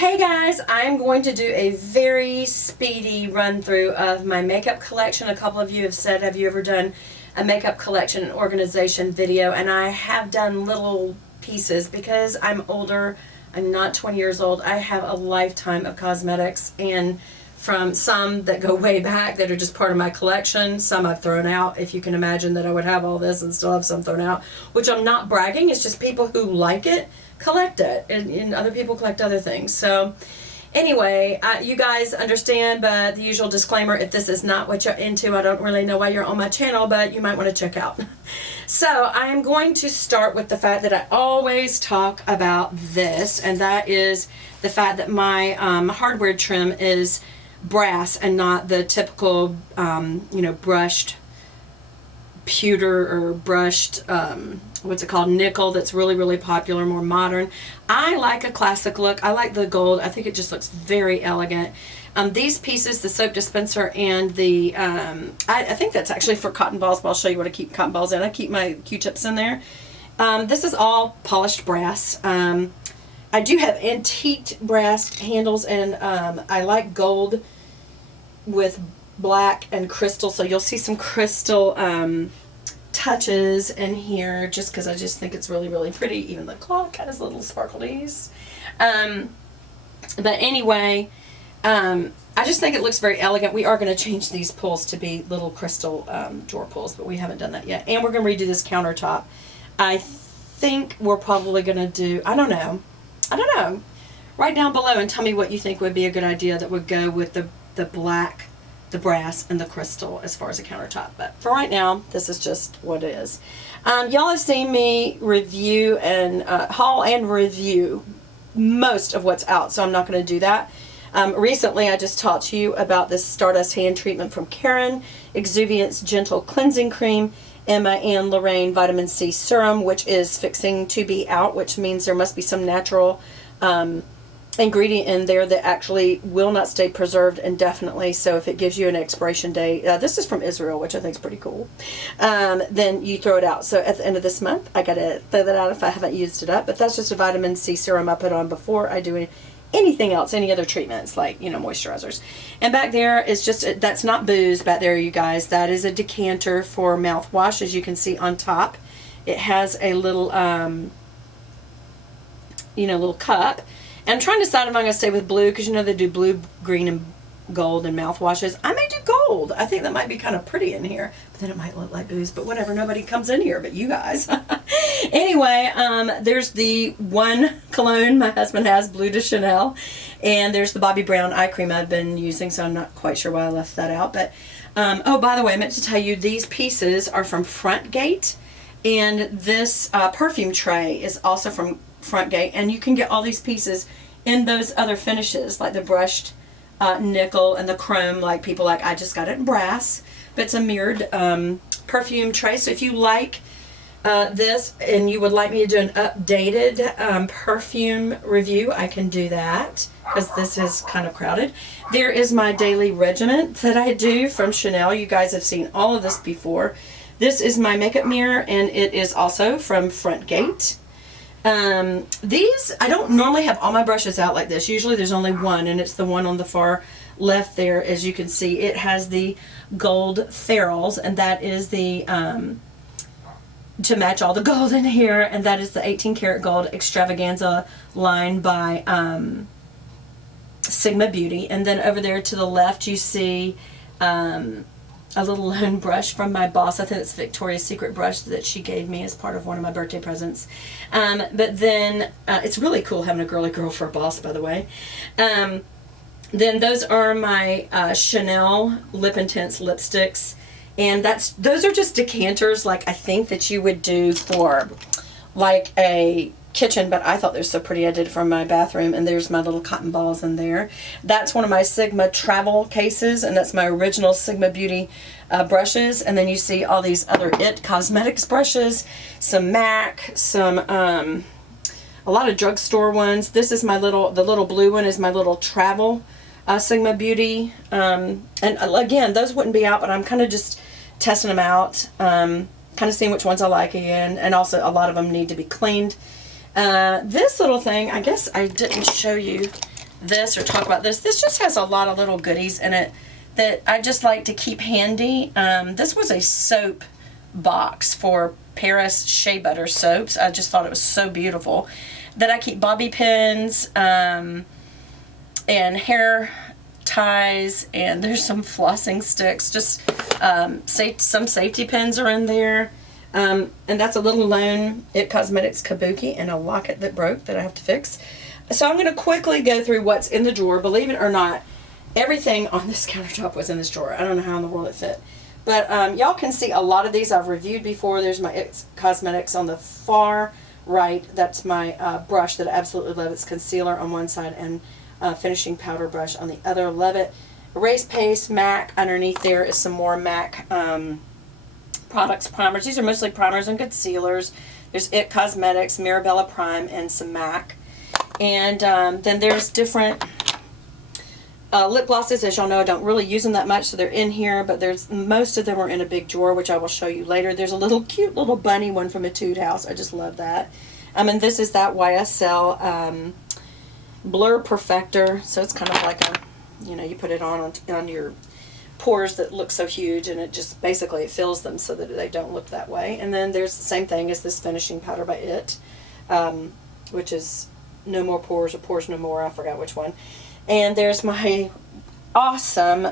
Hey guys, I'm going to do a very speedy run through of my makeup collection. A couple of you have said, have you ever done a makeup collection and organization video? And I have done little pieces because I'm older. I'm not 20 years old. I have a lifetime of cosmetics, and from some that go way back that are just part of my collection, some I've thrown out. If you can imagine that I would have all this and still have some thrown out, which I'm not bragging, it's just people who like it collect it, and other people collect other things. So anyway, you guys understand, but the usual disclaimer, if this is not what you're into, I don't really know why you're on my channel, but you might want to check out. So I'm going to start with the fact that I always talk about this, and that is the fact that my hardware trim is brass and not the typical brushed pewter or brushed what's it called, nickel, that's really popular, more modern. I like a classic look. I like the gold. I think it just looks very elegant. These pieces, the soap dispenser and the I think that's actually for cotton balls, but I'll show you what I keep cotton balls in. I keep my Q-tips in there. This is all polished brass. I do have antiqued brass handles, and I like gold with black and crystal, so you'll see some crystal touches in here just because I just think it's really pretty. Even the clock has little sparklies. But anyway, I just think it looks very elegant. We are going to change these pulls to be little crystal drawer pulls, but we haven't done that yet. And we're going to redo this countertop. I think we're probably going to do, I don't know. Write down below and tell me what you think would be a good idea that would go with the black, the brass, and the crystal as far as a countertop. But for right now, this is just what it is. Y'all have seen me review and haul and review most of what's out, so I'm not going to do that. Recently, I just talked to you about this Stardust Hand Treatment from Karen, Exuviance Gentle Cleansing Cream, Emma and Lorraine Vitamin C Serum, which is fixing to be out, which means there must be some natural ingredient in there that actually will not stay preserved indefinitely. So if it gives you an expiration date, this is from Israel, which I think is pretty cool, then you throw it out. So at the end of this month, I gotta throw that out if I haven't used it up. But that's just a vitamin C serum I put on before I do anything else, any other treatments like moisturizers. And back there is just that's not booze back there, you guys. That is a decanter for mouthwash. As you can see on top, it has a little little cup. And I'm trying to decide if I'm going to stay with blue, because they do blue, green, and gold in mouthwashes. I may do gold. I think that might be kind of pretty in here. But then it might look like booze. But whatever. Nobody comes in here but you guys. Anyway, there's the one cologne my husband has, Bleu de Chanel. And there's the Bobbi Brown eye cream I've been using, so I'm not quite sure why I left that out. But, oh, by the way, I meant to tell you, these pieces are from Frontgate. And this perfume tray is also from Frontgate, and you can get all these pieces in those other finishes, like the brushed nickel and the chrome, like people like. I just got it in brass, but it's a mirrored perfume tray. So if you like this and you would like me to do an updated perfume review, I can do that, because this is kind of crowded. There is my daily regimen that I do from Chanel. You guys have seen all of this before. This is my makeup mirror, and it is also from Frontgate. These, I don't normally have all my brushes out like this. Usually there's only one, and it's the one on the far left there. As you can see, it has the gold ferrules, and that is the to match all the gold in here, and that is the 18 karat gold extravaganza line by Sigma Beauty. And then over there to the left you see a little lone brush from my boss. I think it's Victoria's Secret brush that she gave me as part of one of my birthday presents. But then it's really cool having a girly girl for a boss, by the way. Then those are my Chanel Lip Intense lipsticks, and those are just decanters, like I think that you would do for like a kitchen, but I thought they're so pretty. I did it from my bathroom, and there's my little cotton balls in there. That's one of my Sigma travel cases, and that's my original Sigma Beauty brushes. And then you see all these other IT Cosmetics brushes, some MAC, some a lot of drugstore ones. This is the little blue one is my little travel Sigma Beauty. And again, those wouldn't be out, but I'm kind of just testing them out, kind of seeing which ones I like again, and also a lot of them need to be cleaned. This little thing, I guess I didn't show you this or talk about this. This just has a lot of little goodies in it that I just like to keep handy. This was a soap box for Paris Shea Butter soaps. I just thought it was so beautiful. That I keep bobby pins and hair ties, and there's some flossing sticks. Just some safety pins are in there. And that's a little Lone It Cosmetics kabuki and a locket that broke that I have to fix. So I'm going to quickly go through what's in the drawer. Believe it or not, everything on this countertop was in this drawer. I don't know how in the world it fit. But y'all can see a lot of these I've reviewed before. There's my It Cosmetics on the far right. That's my brush that I absolutely love. It's concealer on one side and finishing powder brush on the other. Love it. Erase Paste, MAC. Underneath there is some more MAC products, primers. These are mostly primers and concealers. There's It Cosmetics, Mirabella Prime, and some MAC. And then there's different lip glosses. As y'all know, I don't really use them that much, so they're in here, but most of them are in a big drawer, which I will show you later. There's a little cute little bunny one from Etude House. I just love that. And this is that YSL Blur Perfector. So it's kind of like a, you put it on your pores that look so huge, and it just basically it fills them so that they don't look that way. And then there's the same thing as this finishing powder by It, which is No More Pores or Pores No More. I forgot which one. And there's my awesome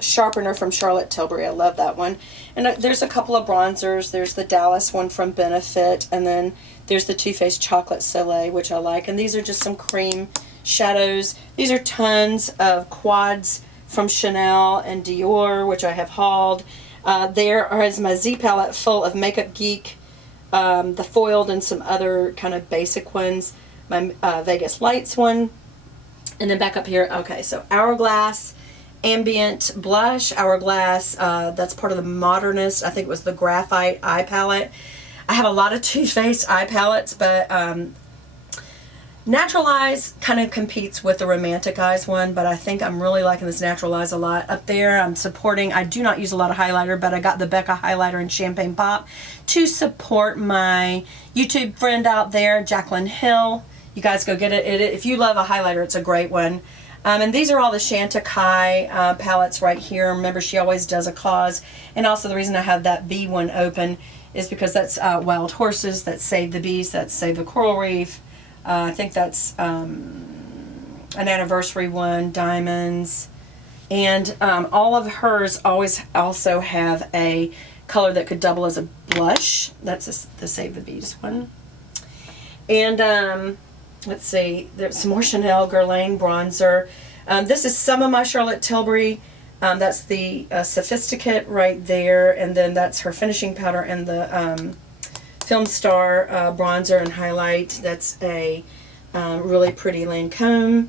sharpener from Charlotte Tilbury. I love that one. And there's a couple of bronzers. There's the Dallas one from Benefit, and then there's the Too Faced Chocolate Soleil, which I like. And these are just some cream shadows. These are tons of quads from Chanel and Dior, which I have hauled. There is my Z palette full of Makeup Geek, the foiled and some other kind of basic ones. My Vegas Lights one. And then back up here, okay, so Hourglass Ambient Blush. Hourglass, that's part of the Modernist. I think it was the Graphite Eye Palette. I have a lot of Too Faced eye palettes, but Natural Eyes kind of competes with the Romantic Eyes one, but I think I'm really liking this Natural Eyes a lot. Up there, I'm supporting, I do not use a lot of highlighter, but I got the Becca highlighter in Champagne Pop to support my YouTube friend out there, Jaclyn Hill. You guys go get it. If you love a highlighter, it's a great one. And these are all the Chantecaille palettes right here. Remember, she always does a cause. And also the reason I have that bee one open is because that's Wild Horses, that's Save the Bees, that's Save the Coral Reef. I think that's an anniversary one, Diamonds. And all of hers always also have a color that could double as a blush. That's the Save the Bees one. And let's see, there's some more Chanel Guerlain bronzer. This is some of my Charlotte Tilbury. That's the Sophisticate right there, and then that's her finishing powder and the Film Star bronzer and highlight. That's a really pretty Lancome.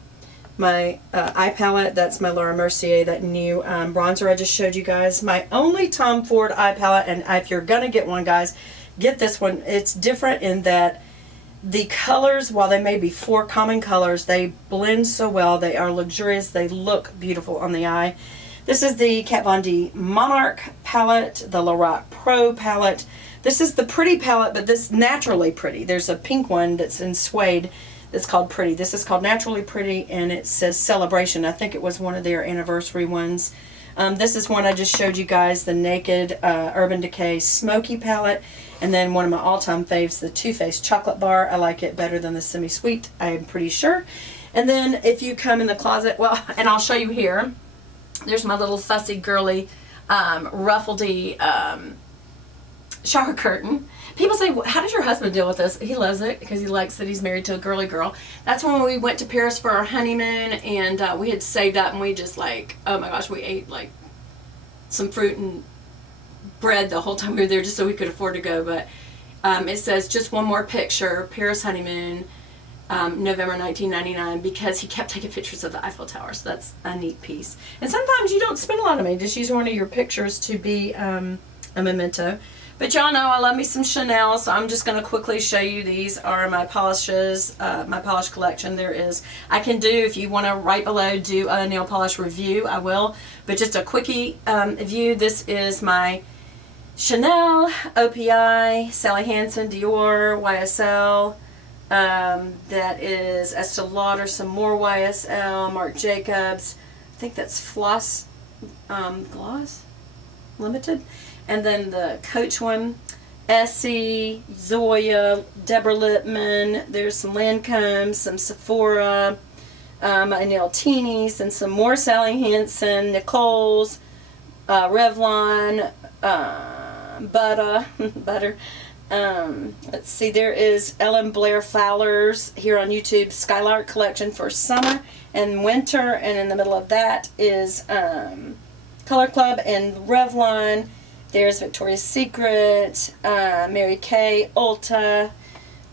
My eye palette, that's my Laura Mercier, that new bronzer I just showed you guys. My only Tom Ford eye palette, and if you're going to get one, guys, get this one. It's different in that the colors, while they may be 4 common colors, they blend so well. They are luxurious. They look beautiful on the eye. This is the Kat Von D Monarch palette, the Lorac Pro palette. This is the Pretty palette, but this Naturally Pretty. There's a pink one that's in suede that's called Pretty. This is called Naturally Pretty, and it says Celebration. I think it was one of their anniversary ones. This is one I just showed you guys, the Naked Urban Decay Smoky palette. And then one of my all-time faves, the Too Faced Chocolate Bar. I like it better than the Semi-Sweet, I'm pretty sure. And then if you come in the closet, well, and I'll show you here, there's my little fussy, girly, ruffledy shower curtain. People say, how does your husband deal with this? He loves it because he likes that he's married to a girly girl. That's when we went to Paris for our honeymoon, and we had saved up, and we just like, oh my gosh, we ate like some fruit and bread the whole time we were there just so we could afford to go. But it says just one more picture, Paris honeymoon, November 1999, because he kept taking pictures of the Eiffel Tower. So that's a neat piece. And sometimes you don't spend a lot of money, just use one of your pictures to be a memento. But y'all know I love me some Chanel, so I'm just going to quickly show you. These are my polishes, my polish collection. There is, I can do, if you want to right below do a nail polish review, I will. But just a quickie view, this is my Chanel, OPI, Sally Hansen, Dior, YSL, That is Estee Lauder, some more YSL, Marc Jacobs. I think that's Floss Gloss Limited. And then the Coach one, Essie, Zoya, Deborah Lippmann. There's some Lancome, some Sephora, my Nailtinis, and some more Sally Hansen, Nicole's, Revlon, Butter. Let's see, there is Ellen Blair Fowler's here on YouTube, Skylark Collection for summer and winter, and in the middle of that is Color Club and Revlon. There's Victoria's Secret, Mary Kay, Ulta.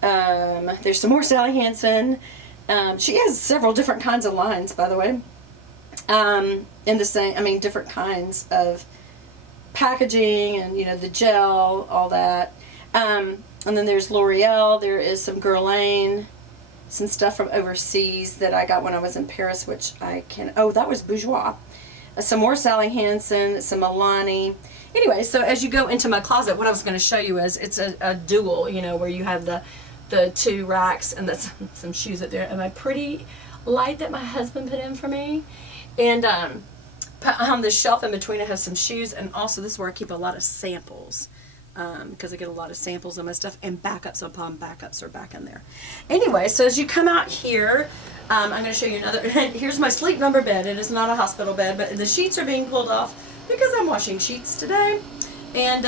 There's some more Sally Hansen. She has several different kinds of lines, by the way. In the same, I mean, different kinds of packaging and, you know, the gel, all that. And then there's L'Oreal. There is some Guerlain, some stuff from overseas that I got when I was in Paris, which I can, oh, that was Bourjois. Some more Sally Hansen, some Milani. Anyway, so as you go into my closet, what I was going to show you is it's a dual, you know, where you have the two racks and that's some shoes up there. And my pretty light that my husband put in for me. And on the shelf in between I have some shoes, and also this is where I keep a lot of samples. Because I get a lot of samples of my stuff, and backups upon backups are back in there. Anyway, so as you come out here, I'm going to show you another. Here's my Sleep Number bed. It is not a hospital bed, but the sheets are being pulled off because I'm washing sheets today. And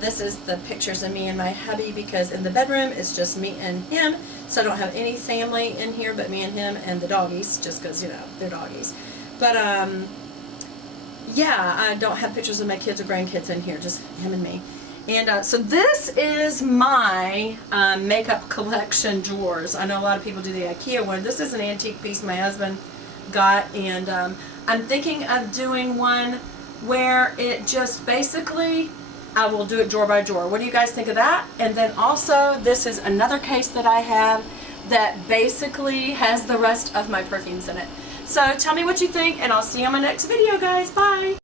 this is the pictures of me and my hubby, because in the bedroom it's just me and him, so I don't have any family in here but me and him and the doggies, just because, you know, they're doggies. But yeah, I don't have pictures of my kids or grandkids in here, just him and me. And so this is my makeup collection drawers. I know a lot of people do the IKEA one. This is an antique piece my husband got, and I'm thinking of doing one where it just basically, I will do it drawer by drawer. What do you guys think of that? And then also, this is another case that I have that basically has the rest of my perfumes in it. So tell me what you think, and I'll see you on my next video, guys. Bye!